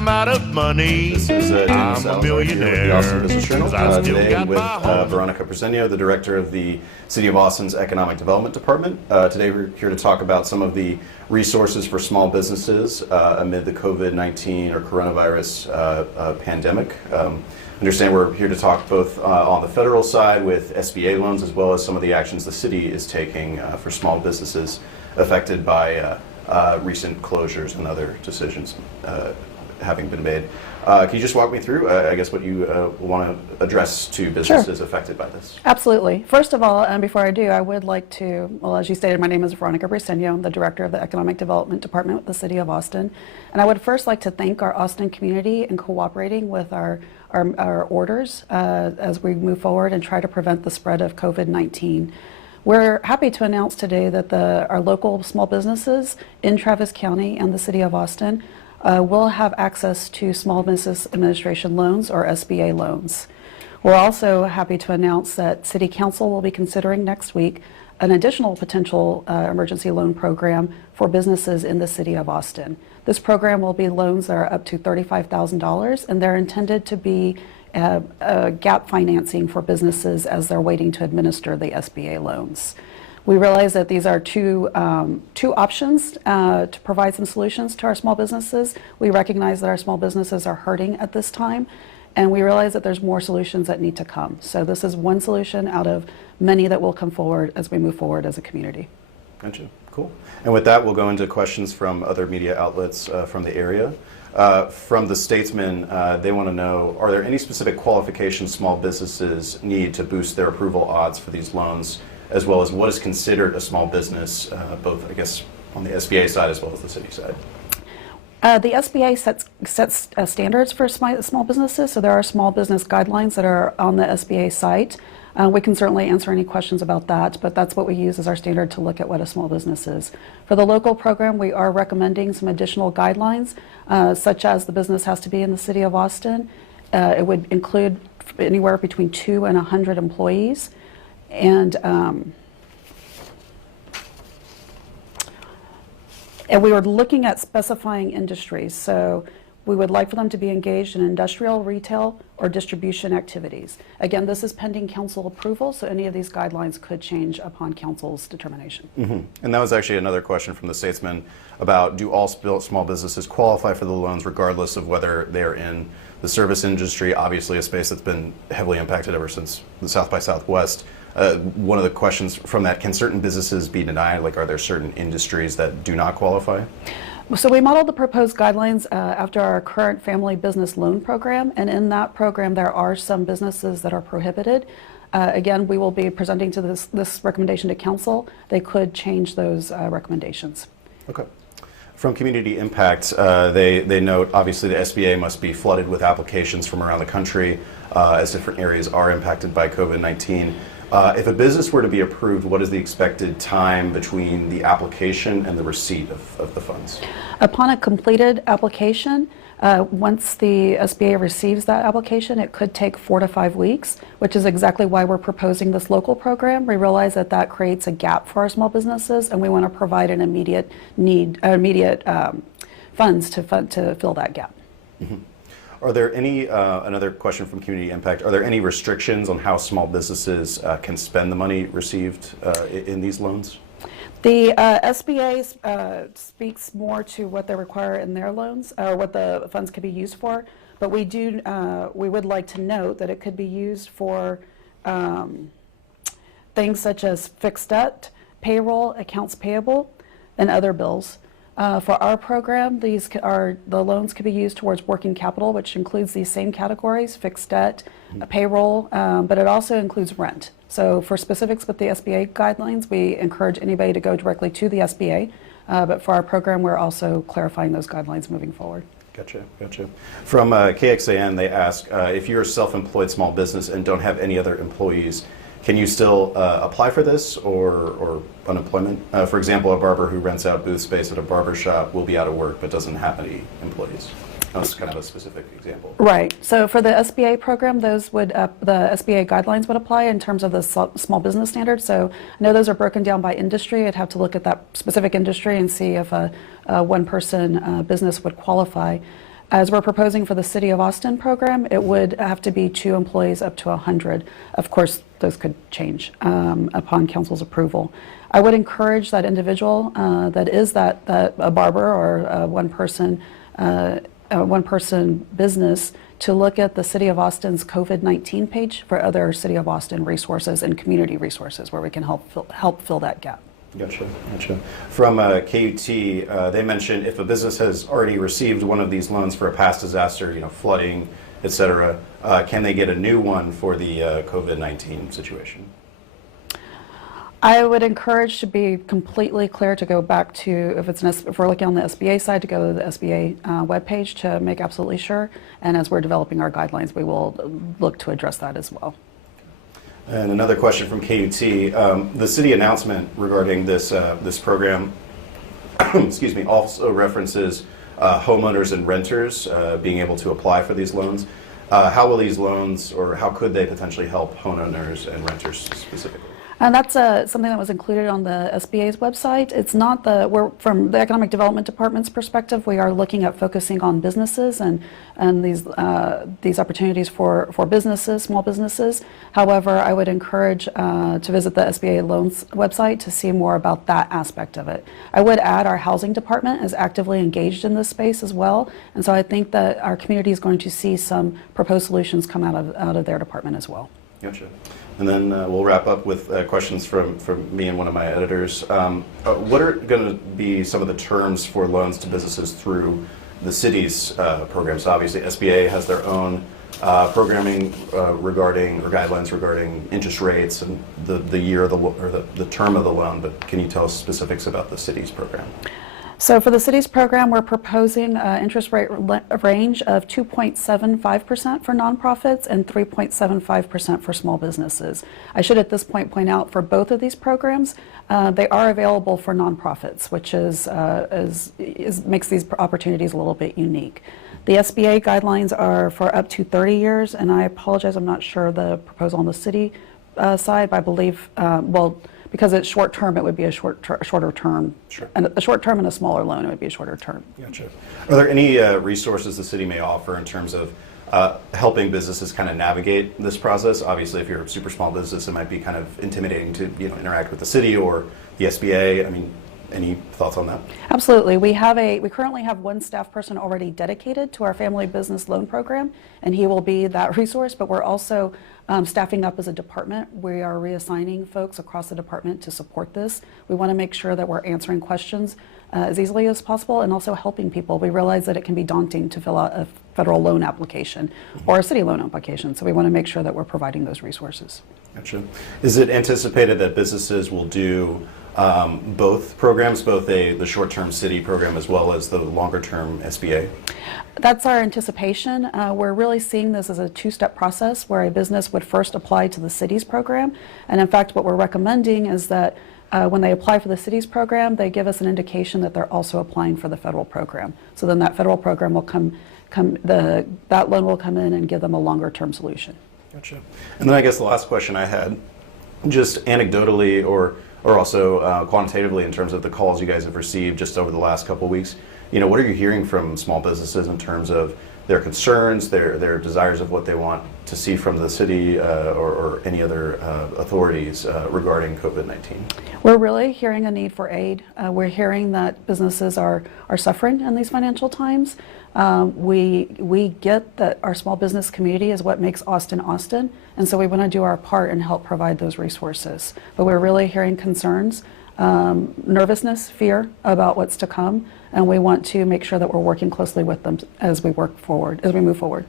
I'm out of money. This is James I'm a Salazar millionaire. here with the Austin Business Journal. 'Cause I still Today got with my home. Veronica Preseno, the director of the City of Austin's Economic Development Department. Today we're here to talk about some of the resources for small businesses amid the COVID-19 or coronavirus pandemic. Understand we're here to talk both on the federal side with SBA loans as well as some of the actions the city is taking for small businesses affected by recent closures and other decisions having been made. Can you just walk me through, I guess, what you want to address to businesses Sure. affected by this? Absolutely. First of all, before I do, I would like to, well, as you stated, my name is Veronica Preseno. I'm the director of the Economic Development Department with the City of Austin. And I would first like to thank our Austin community in cooperating with our orders as we move forward and try to prevent the spread of COVID-19. We're happy to announce today that our local small businesses in Travis County and the City of Austin will have access to Small Business Administration loans, or SBA loans. We're also happy to announce that City Council will be considering next week an additional potential emergency loan program for businesses in the City of Austin. This program will be loans that are up to $35,000, and they're intended to be gap financing for businesses as they're waiting to administer the SBA loans. We realize that these are two options to provide some solutions to our small businesses. We recognize that our small businesses are hurting at this time, and we realize that there's more solutions that need to come. So this is one solution out of many that will come forward as we move forward as a community. Gotcha. Cool. And with that, we'll go into questions from other media outlets from the area. From the Statesman, they want to know, are there any specific qualifications small businesses need to boost their approval odds for these loans, as well as what is considered a small business, both, I guess, on the SBA side as well as the city side? The SBA sets standards for small businesses, so there are small business guidelines that are on the SBA site. We can certainly answer any questions about that, but that's what we use as our standard to look at what a small business is. For the local program, we are recommending some additional guidelines, such as the business has to be in the City of Austin. It would include anywhere between 2 and 100 employees. And we were looking at specifying industries. So we would like for them to be engaged in industrial, retail, or distribution activities. Again, this is pending council approval, so any of these guidelines could change upon council's determination. Mm-hmm. And that was actually another question from the Statesman about, do all small businesses qualify for the loans regardless of whether they're in the service industry, obviously a space that's been heavily impacted ever since the South by Southwest. One of the questions from that, can certain businesses be denied? Like, are there certain industries that do not qualify? So we modeled the proposed guidelines after our current family business loan program, and in that program there are some businesses that are prohibited. Again, we will be presenting to this recommendation to council. They could change those recommendations. Okay. From Community Impact, they note obviously the SBA must be flooded with applications from around the country as different areas are impacted by COVID-19. If a business were to be approved, what is the expected time between the application and the receipt of the funds? Upon a completed application, once the SBA receives that application, it could take 4 to 5 weeks, which is exactly why we're proposing this local program. We realize that that creates a gap for our small businesses, and we want to provide an immediate funds to fill that gap. Mm-hmm. Are there any, another question from Community Impact, are there any restrictions on how small businesses can spend the money received in these loans? The SBA speaks more to what they require in their loans, or what the funds could be used for, but we would like to note that it could be used for things such as fixed debt, payroll, accounts payable, and other bills. For our program, the loans could be used towards working capital, which includes these same categories: fixed debt, payroll, but it also includes rent. So for specifics with the SBA guidelines, we encourage anybody to go directly to the SBA, but for our program, we're also clarifying those guidelines moving forward. Gotcha, gotcha. From KXAN, they ask, if you're a self-employed small business and don't have any other employees, can you still apply for this or unemployment? For example, a barber who rents out booth space at a barber shop will be out of work but doesn't have any employees. That's kind of a specific example. Right. So for the SBA program, those would the SBA guidelines would apply in terms of the small business standards. So I know those are broken down by industry. I'd have to look at that specific industry and see if a one-person business would qualify. As we're proposing for the City of Austin program, it would have to be 2 employees up to 100. Of course, those could change upon council's approval. I would encourage that individual that is a barber or a one-person business to look at the City of Austin's COVID-19 page for other City of Austin resources and community resources where we can help fill that gap. Gotcha. From KUT, they mentioned if a business has already received one of these loans for a past disaster, flooding, et cetera, can they get a new one for the COVID-19 situation? I would encourage to be completely clear to go back to, if we're looking on the SBA side, to go to the SBA webpage to make absolutely sure. And as we're developing our guidelines, we will look to address that as well. And another question from KUT. The city announcement regarding this program excuse me, also references homeowners and renters being able to apply for these loans. How will these loans, or how could they potentially help homeowners and renters specifically? And that's something that was included on the SBA's website. It's not from the Economic Development Department's perspective, we are looking at focusing on businesses and these opportunities for businesses, small businesses. However, I would encourage to visit the SBA loans website to see more about that aspect of it. I would add our housing department is actively engaged in this space as well. And so I think that our community is going to see some proposed solutions come out of their department as well. Gotcha. And then we'll wrap up with questions from me and one of my editors. What are going to be some of the terms for loans to businesses through the city's programs? So obviously, SBA has their own programming regarding, or guidelines regarding interest rates and the year of the term of the loan. But can you tell us specifics about the city's program? So for the city's program, we're proposing interest rate range of 2.75% for nonprofits and 3.75% for small businesses. I should at this point out for both of these programs, they are available for nonprofits, which makes these opportunities a little bit unique. The SBA guidelines are for up to 30 years, and I apologize, I'm not sure the proposal on the city side, but I believe, because it's short term, it would be a shorter term. Sure. And a short term and a smaller loan, it would be a shorter term. Gotcha. Are there any resources the city may offer in terms of helping businesses kind of navigate this process? Obviously, if you're a super small business, it might be kind of intimidating to interact with the city or the SBA. I mean, any thoughts on that? Absolutely. We currently have one staff person already dedicated to our family business loan program, and he will be that resource, but we're also staffing up as a department. We are reassigning folks across the department to support this. We want to make sure that we're answering questions as easily as possible and also helping people. We realize that it can be daunting to fill out a federal loan application or a city loan application, so we want to make sure that we're providing those resources. Gotcha. Is it anticipated that businesses will do both programs, both the short-term city program as well as the longer-term SBA? That's our anticipation. We're really seeing this as a two-step process where a business would first apply to the city's program. And in fact, what we're recommending is that when they apply for the city's program, they give us an indication that they're also applying for the federal program. So then that federal program will that loan will come in and give them a longer-term solution. Gotcha. And then I guess the last question I had, just anecdotally or also quantitatively in terms of the calls you guys have received just over the last couple of weeks, what are you hearing from small businesses in terms of their concerns, their desires of what they want to see from the city or any other authorities regarding COVID-19? We're really hearing a need for aid. We're hearing that businesses are suffering in these financial times. We get that our small business community is what makes Austin Austin, and so we want to do our part and help provide those resources. But we're really hearing concerns, nervousness, fear about what's to come, and we want to make sure that we're working closely with them as we move forward.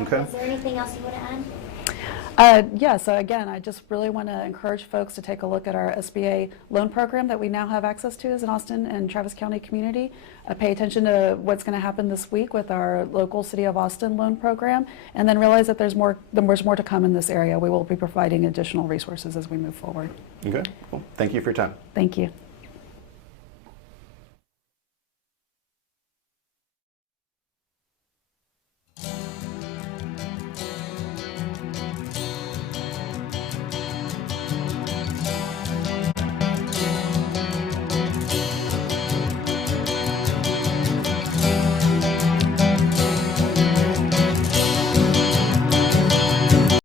Okay. Is there anything else you want to add? So again, I just really want to encourage folks to take a look at our SBA loan program that we now have access to as an Austin and Travis County community. Pay attention to what's going to happen this week with our local City of Austin loan program, and then realize that there's more to come in this area. We will be providing additional resources as we move forward. Okay, cool. Thank you for your time. Thank you.